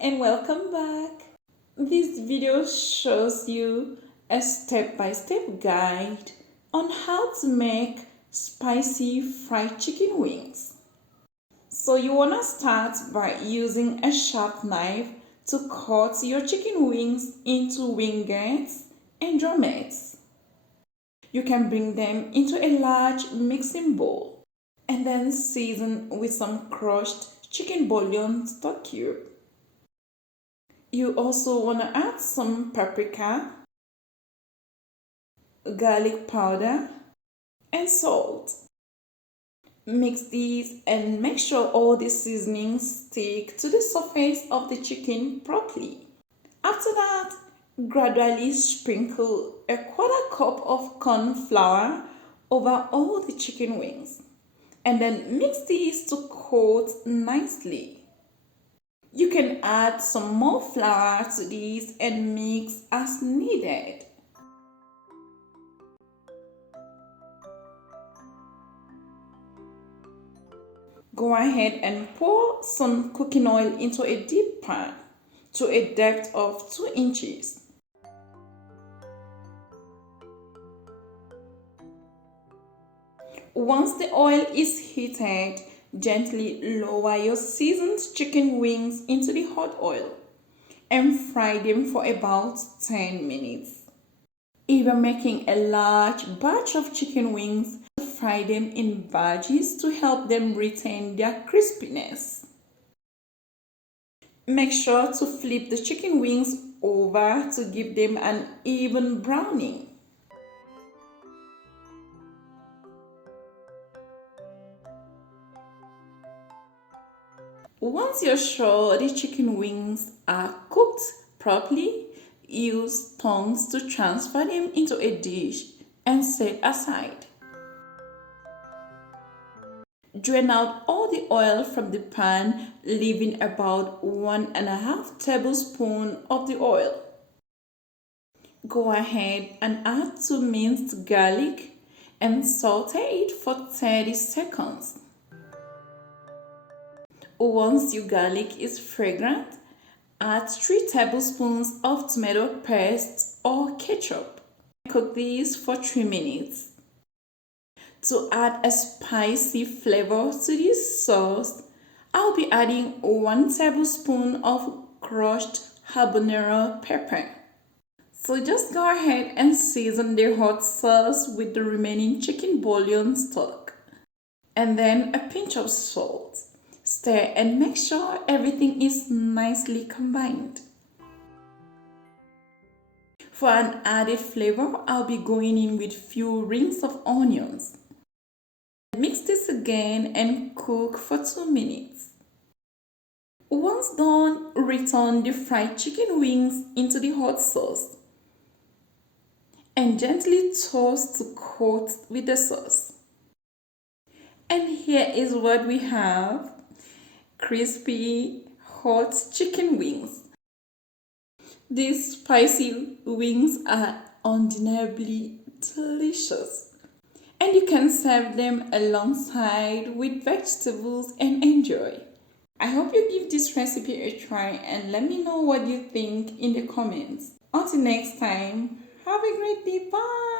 and welcome back. This video shows you a step-by-step guide on how to make spicy fried chicken wings. So you want to start by using a sharp knife to cut your chicken wings into winglets and drumettes. You can bring them into a large mixing bowl and then season with some crushed chicken bouillon stock cube. You also want to add some paprika, garlic powder, and salt. Mix these and make sure all the seasonings stick to the surface of the chicken properly. After that, gradually sprinkle a quarter cup of corn flour over all the chicken wings and then mix these to coat nicely. You can add some more flour to these and mix as needed. Go ahead and pour some cooking oil into a deep pan to a depth of 2 inches. Once the oil is heated, gently lower your seasoned chicken wings into the hot oil and fry them for about 10 minutes. If you're making a large batch of chicken wings, fry them in batches to help them retain their crispiness. Make sure to flip the chicken wings over to give them an even browning. Once you're sure the chicken wings are cooked properly, use tongs to transfer them into a dish and set aside. Drain out all the oil from the pan, leaving about 1.5 tablespoons of the oil. Go ahead and add 2 minced garlic and saute it for 30 seconds. Once your garlic is fragrant, add 3 tablespoons of tomato paste or ketchup. Cook these for 3 minutes. To add a spicy flavor to this sauce, I'll be adding 1 tablespoon of crushed habanero pepper. So just go ahead and season the hot sauce with the remaining chicken bouillon stock. And then a pinch of salt. Stir and make sure everything is nicely combined. For an added flavor, I'll be going in with few rings of onions. Mix this again and cook for 2 minutes. Once done, return the fried chicken wings into the hot sauce and gently toast to coat with the sauce. And here is what we have: crispy, hot chicken wings. These spicy wings are undeniably delicious, and you can serve them alongside with vegetables and enjoy. I hope you give this recipe a try and let me know what you think in the comments. Until next time, have a great day. Bye!